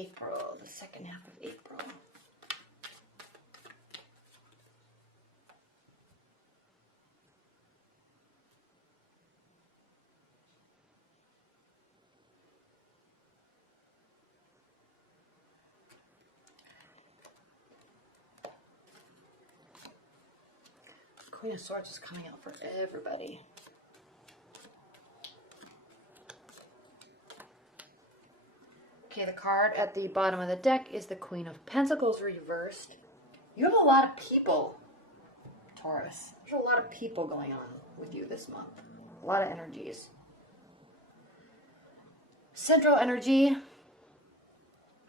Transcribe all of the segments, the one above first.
April, the second half of April. Queen of Swords is coming out for everybody. Okay, the card at the bottom of the deck is the Queen of Pentacles reversed. You have a lot of people, Taurus. There's a lot of people going on with you this month. A lot of energies. Central energy,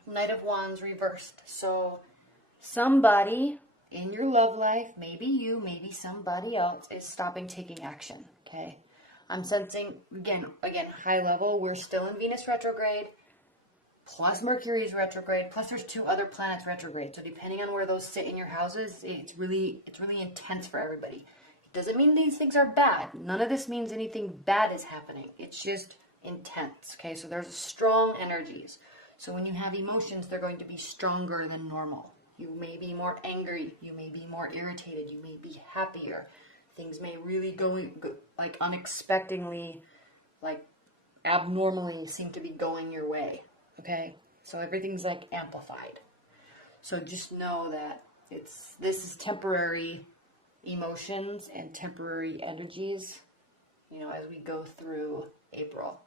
Knight of Wands reversed. So somebody in your love life, maybe you, maybe somebody else, is stopping taking action, okay? I'm sensing, again, high level, we're still in Venus retrograde, plus Mercury is retrograde, plus there's 2 other planets retrograde. So depending on where those sit in your houses, it's really intense for everybody. It doesn't mean these things are bad. None of this means anything bad is happening. It's just intense, okay? So there's strong energies. So when you have emotions, they're going to be stronger than normal. You may be more angry. You may be more irritated. You may be happier. Things may really go like unexpectedly, like abnormally seem to be going your way. Okay? So everything's like amplified. So just know that this is temporary emotions and temporary energies, you know, as we go through April.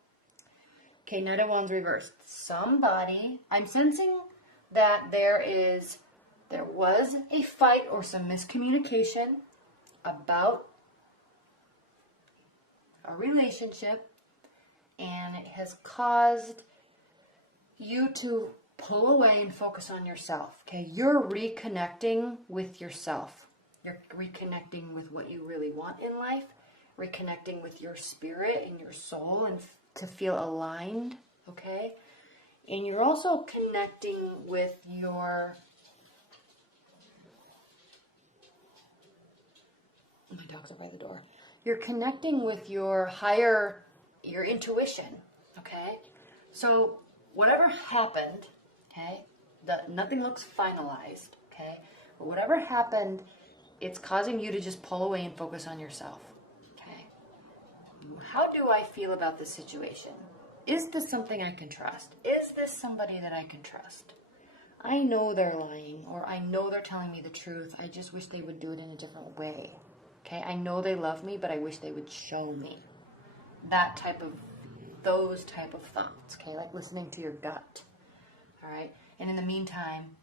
Okay, Knight of Wands reversed. Somebody, I'm sensing that there was a fight or some miscommunication about a relationship, and it has caused you to pull away and focus on yourself. Okay, you're reconnecting with yourself. You're reconnecting with what you really want in life, reconnecting with your spirit and your soul, and to feel aligned, okay? And you're also connecting with your... My dogs are by the door. You're connecting with your your intuition, okay? So whatever happened, okay, nothing looks finalized, okay? But whatever happened, it's causing you to just pull away and focus on yourself, okay? How do I feel about this situation? Is this something I can trust? Is this somebody that I can trust? I know they're lying, or I know they're telling me the truth. I just wish they would do it in a different way. Okay, I know they love me, but I wish they would show me. Those type of thoughts, okay, like listening to your gut, all right? And in the meantime,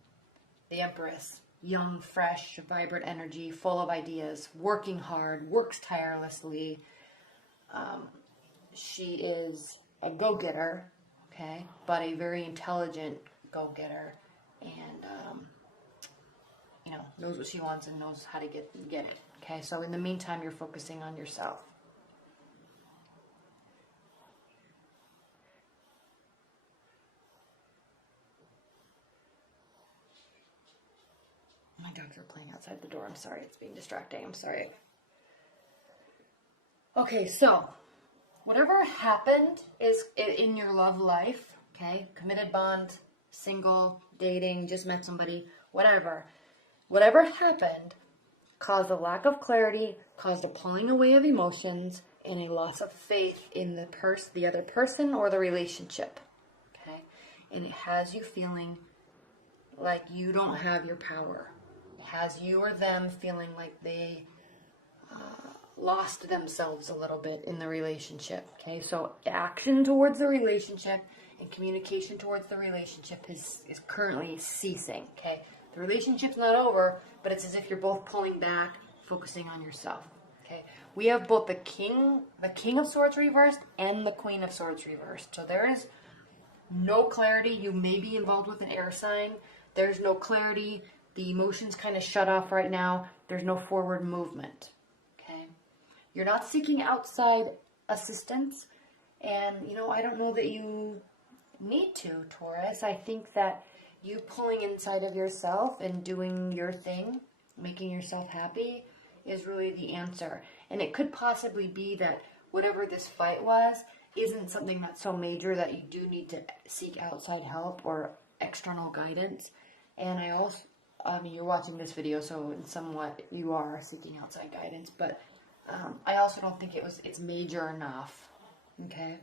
the Empress, young, fresh, vibrant energy, full of ideas, working hard, works tirelessly. She is a go-getter, okay, but a very intelligent go-getter, and, you know, knows what she wants and knows how to get it. Okay, so in the meantime, you're focusing on yourself. My dogs are playing outside the door. I'm sorry, it's being distracting. I'm sorry. Okay, so whatever happened is in your love life, okay? Committed bond, single, dating, just met somebody, whatever. Whatever happened caused a lack of clarity, caused a pulling away of emotions, and a loss of faith in the other person or the relationship, okay? And it has you feeling like you don't have your power. It has you or them feeling like they lost themselves a little bit in the relationship, okay? So action towards the relationship and communication towards the relationship is currently ceasing, okay? The relationship's not over, but it's as if you're both pulling back, focusing on yourself, okay? We have both the King of Swords reversed and the Queen of Swords reversed. So there is no clarity. You may be involved with an air sign. There's no clarity. The emotions kind of shut off right now. There's no forward movement, okay? You're not seeking outside assistance. And, you know, I don't know that you need to, Taurus. I think that you pulling inside of yourself and doing your thing, making yourself happy, is really the answer. And it could possibly be that whatever this fight was isn't something that's so major that you do need to seek outside help or external guidance. And I also, I mean, you're watching this video, so in somewhat you are seeking outside guidance, but I also don't think it's major enough, okay,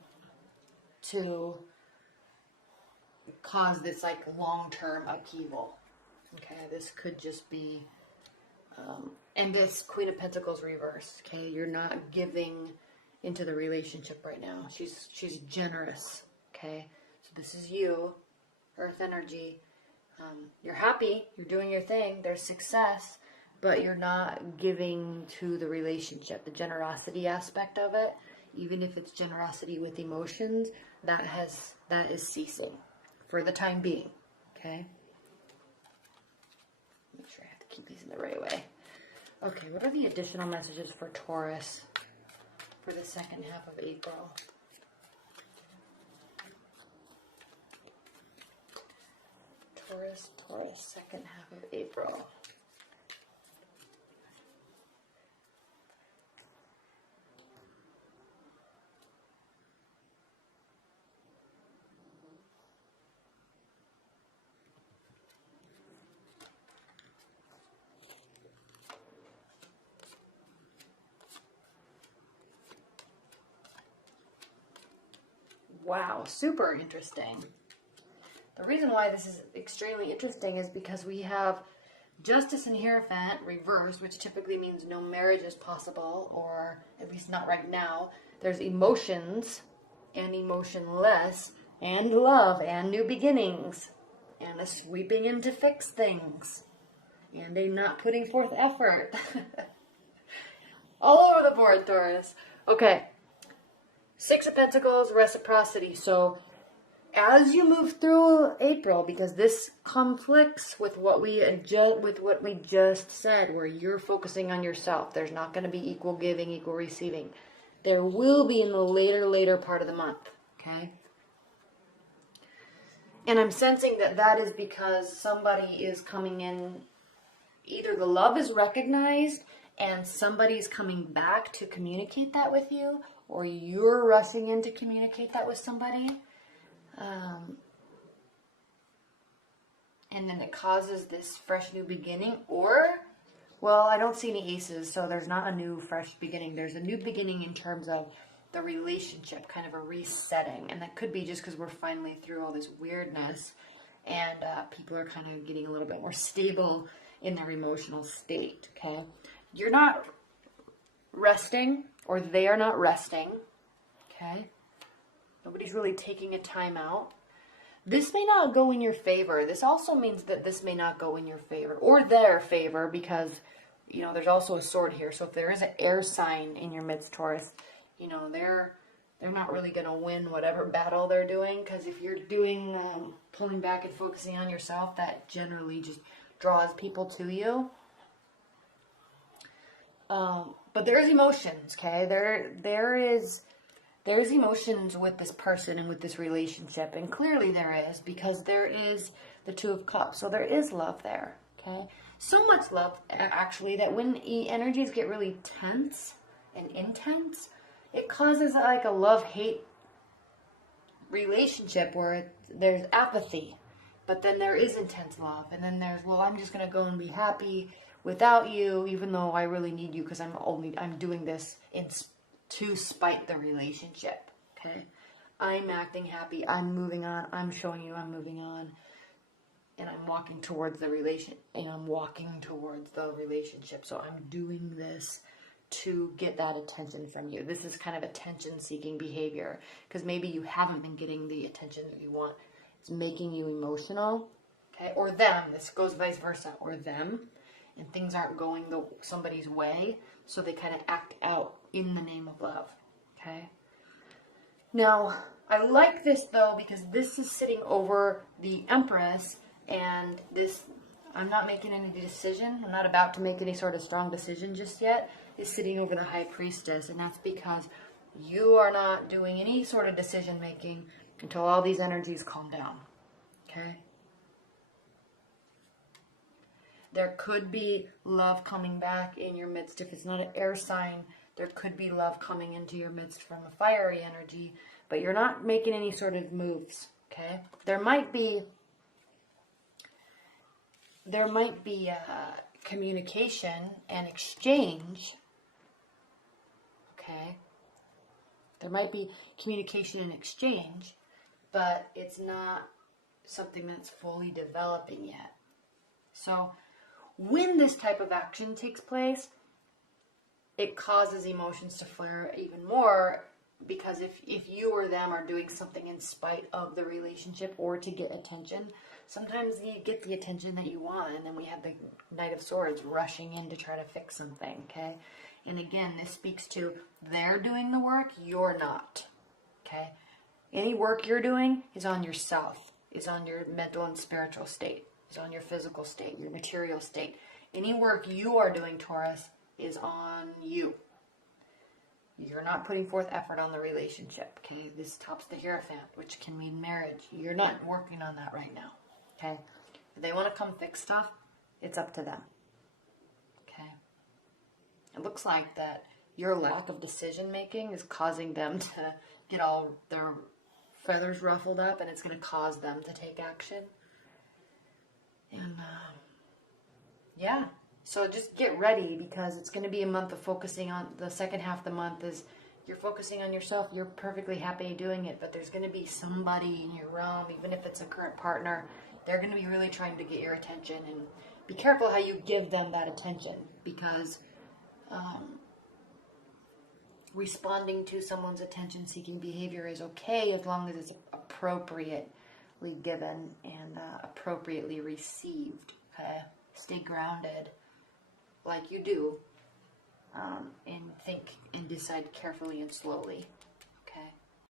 to cause this like long-term upheaval. Okay, this could just be, and this Queen of Pentacles reversed. Okay, you're not giving into the relationship right now. She's generous. Okay, so this is you, Earth energy. You're happy. You're doing your thing. There's success, but you're not giving to the relationship. The generosity aspect of it, even if it's generosity with emotions, that is ceasing for the time being. Okay. Make sure I have to keep these in the right way. Okay, what are the additional messages for Taurus for the second half of April? Taurus, second half of April. Wow, super interesting. The reason why this is extremely interesting is because we have Justice and Hierophant reversed, which typically means no marriage is possible, or at least not right now. There's emotions and emotionless and love and new beginnings and a sweeping in to fix things and a not putting forth effort. All over the board, Taurus. Okay. Six of Pentacles, reciprocity. So as you move through April, because this conflicts with what we just said, where you're focusing on yourself, there's not going to be equal giving, equal receiving. There will be in the later part of the month, okay? And I'm sensing that is because somebody is coming in, either the love is recognized and somebody's coming back to communicate that with you, or you're rushing in to communicate that with somebody. And then it causes this fresh new beginning, or, well, I don't see any aces, so there's not a new fresh beginning. There's a new beginning in terms of the relationship, kind of a resetting. And that could be just because we're finally through all this weirdness and people are kind of getting a little bit more stable in their emotional state, okay? You're not resting, or they are not resting, okay? Nobody's really taking a time out. This may not go in your favor. This also means that this may not go in your favor or their favor, because, you know, there's also a sword here. So if there is an air sign in your midst, Taurus, you know, they're not really going to win whatever battle they're doing, because if you're doing pulling back and focusing on yourself, that generally just draws people to you. But there's emotions, okay? There's emotions with this person and with this relationship, and clearly there is, because there is the Two of Cups, so there is love there, okay? So much love, actually, that when energies get really tense and intense, it causes like a love-hate relationship where there's apathy, but then there is intense love, and then there's, well, I'm just going to go and be happy without you, even though I really need you, because I'm doing this to spite the relationship, okay? I'm acting happy, I'm moving on, I'm showing you I'm moving on, and I'm walking towards the relationship, so I'm doing this to get that attention from you. This is kind of attention-seeking behavior, because maybe you haven't been getting the attention that you want. It's making you emotional, okay? Or them, this goes vice versa, or them, and things aren't going somebody's way, so they kind of act out in the name of love, okay? Now, I like this, though, because this is sitting over the Empress, and this, I'm not making any decision. I'm not about to make any sort of strong decision just yet. Is sitting over the High Priestess, and that's because you are not doing any sort of decision-making until all these energies calm down, okay? There could be love coming back in your midst. If it's not an air sign, there could be love coming into your midst from a fiery energy, but you're not making any sort of moves, okay? There might be there might be communication and exchange. Okay. There might be communication and exchange, but it's not something that's fully developing yet. So when this type of action takes place, it causes emotions to flare even more, because if you or them are doing something in spite of the relationship or to get attention, sometimes you get the attention that you want, and then we have the Knight of Swords rushing in to try to fix something, okay? And again, this speaks to they're doing the work, you're not, okay? Any work you're doing is on yourself, is on your mental and spiritual state, is on your physical state, your material state. Any work you are doing, Taurus, is on you. You're not putting forth effort on the relationship, okay? This tops the Hierophant, which can mean marriage. You're not working on that right now, okay? If they want to come fix stuff, it's up to them, okay? It looks like that your lack of decision-making is causing them to get all their feathers ruffled up, and it's going to cause them to take action. And, yeah. So just get ready, because it's going to be a month of focusing on, the second half of the month is you're focusing on yourself. You're perfectly happy doing it, but there's going to be somebody in your realm, even if it's a current partner, they're going to be really trying to get your attention. And be careful how you give them that attention, because responding to someone's attention-seeking behavior is okay as long as it's appropriately given and appropriately received. Okay? Stay grounded, like you do, and think and decide carefully and slowly.